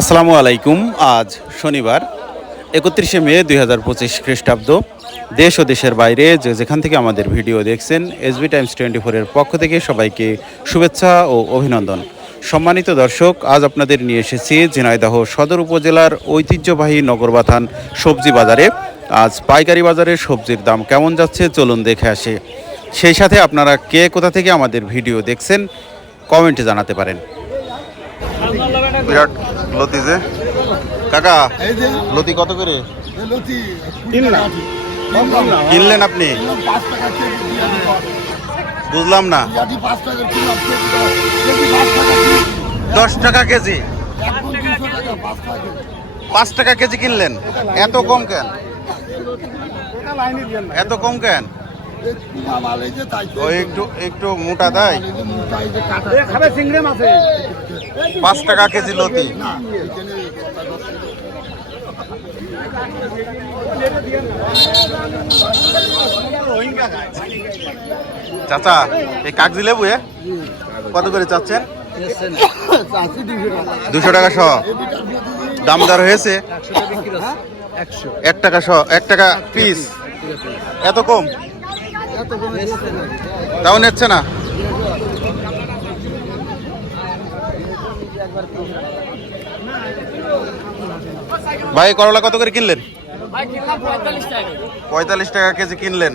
আসসালামু আলাইকুম। আজ শনিবার, একত্রিশে মে দুই হাজার পঁচিশ খ্রিস্টাব্দ। দেশ ও দেশের বাইরে যে যেখান থেকে আমাদের ভিডিও দেখছেন এসবি টাইমস টোয়েন্টি ফোরের পক্ষ থেকে সবাইকে শুভেচ্ছা ও অভিনন্দন। সম্মানিত দর্শক, আজ আপনাদের নিয়ে এসেছি ঝিনাইদহ সদর উপজেলার ঐতিহ্যবাহী নগরবাথান সবজি বাজারে। আজ পাইকারি বাজারে সবজির দাম কেমন যাচ্ছে, চলুন দেখে আসে। সেই সাথে আপনারা কে, কোথা থেকে আমাদের ভিডিও দেখছেন, কমেন্টে জানাতে পারেন। বিরাট লতি যে। কাকা লতি কত করে? লতি কিনলেন আপনি? পাঁচ টাকা কেজি বুঝলাম না। দশ। টাকা কেজি পাঁচ টাকা কেজি। কিনলেন? এত কম কেন? এত কম কেন? তাই একটু একটু মোটা এই যে কাটা। পাঁচ টাকা কেজি লতি। চাচা, এই কাগজি লেবু, এ? কত করে চাচ্ছেন? দুশো টাকা টাকা দাম দর হয়েছে? এক টাকা শ এক টাকা পিস এত কম? তাও নিচ্ছে না? ভাই করলা কত করে কিনলেন? পঁয়তাল্লিশ টাকা কেজি। কিনলেন।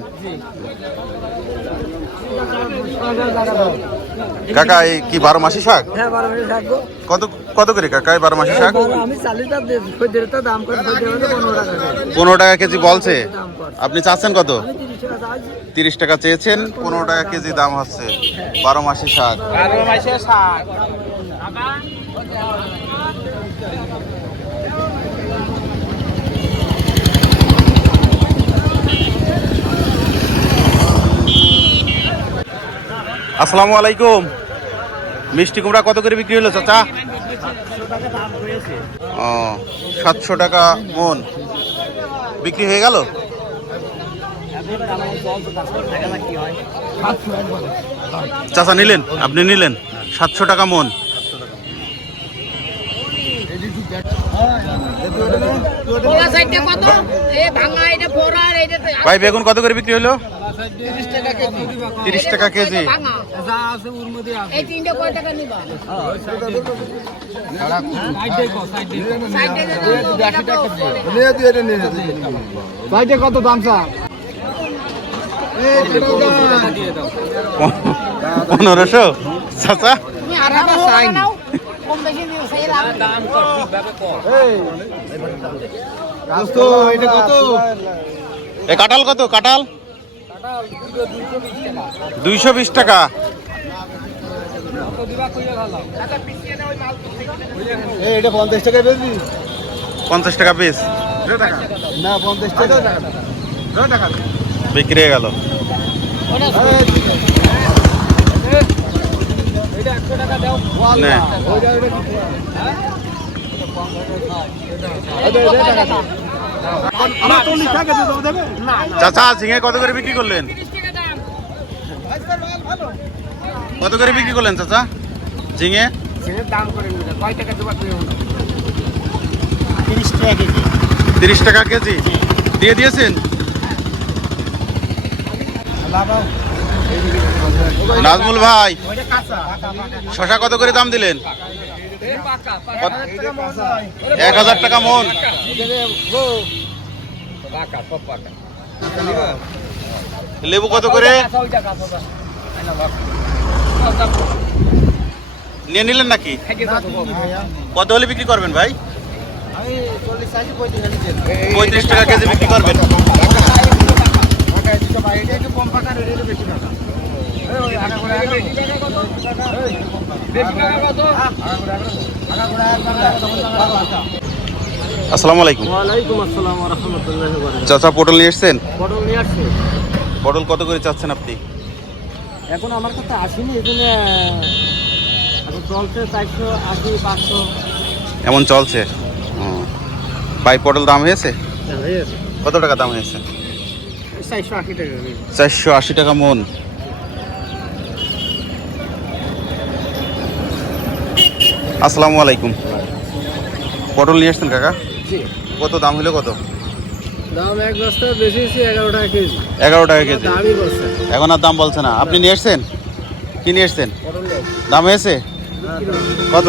কাকা এই কি বারো মাসি শাক? হ্যাঁ কত কত করে কাকা এই বারো মাসি শাক? পনেরো টাকা করে। পনেরো টাকা কেজি বলছে। আপনি চাচ্ছেন কত? তিরিশ টাকা চেয়েছেন পনেরো টাকা কেজি দাম হচ্ছে। বারো মাসি শাক। বারো মাসে ষাট আসসালামু আলাইকুম। মিষ্টি কুমড়া কত করে বিক্রি হলো চাচা? ও, সাতশো টাকা মন। বিক্রি হয়ে গেল? চাচা নিলেন? আপনি নিলেন? সাতশো টাকা মন এদিকে দেখ পোলা সাইডে কত এ ভাঙা এটা পোড়া আর এইটা তো ভাই বেগুন কত করে বিক্রি হলো? তিরিশ টাকা কেজি। কত দাম চা পনেরোশো? চাচা? কম বেশি লাভ এটা কত? এ কাঁঠাল কত? কাঁঠাল? দুইশো বিশ টাকা। এটা পঞ্চাশ টাকা বেশি পঞ্চাশ টাকা পিস। না পঞ্চাশ টাকা। বিক্রি হয়ে গেল। চাচা ঝিঙে কত করে বিক্রি করলেন? কত করে বিক্রি করলেন চাচা? ঝিঙে? দাম করে নিবে কয় টাকা তিরিশ টাকা কেজি। দিয়ে দিয়েছেন? নাজমুল ভাই, শশা কত করে দাম দিলেন? এক হাজার টাকা মন। লেবু কত করে? নিয়ে নিলেন নাকি? কত হলে বিক্রি করবেন ভাই? পঁয়ত্রিশ টাকা কেজি বিক্রি করবেন। আসসালামু আলাইকুম। ওয়ালাইকুম আসসালাম ওয়া রাহমাতুল্লাহি ওয়া বারাকাতুহু চাচা পটল নিয়ে এসছেন? পটল নিয়ে আসছে। পটল কত করে চাচ্ছেন আপনি? এখন আমার কাছে আসেনি এই এখন চলছে চারশো আশি পাঁচশো। এমন চলছে। ভাই পটল দাম হয়েছে? কত টাকা দাম হয়েছে। চারশো আশি টাকা মন। আসসালামু আলাইকুম। পটল নিয়ে আসছেন কাকা? কত দাম হলো কত? দাম এক বস্তা বেশি এগারো টাকা কেজি। এগারো টাকা কেজি। এখন আর দাম বলছে না। আপনি নিয়ে এসছেন কি নিয়ে এসছেন দাম হয়েছে? কত?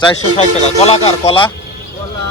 চারশো ষাট টাকা। কলা কার? কলা? কলা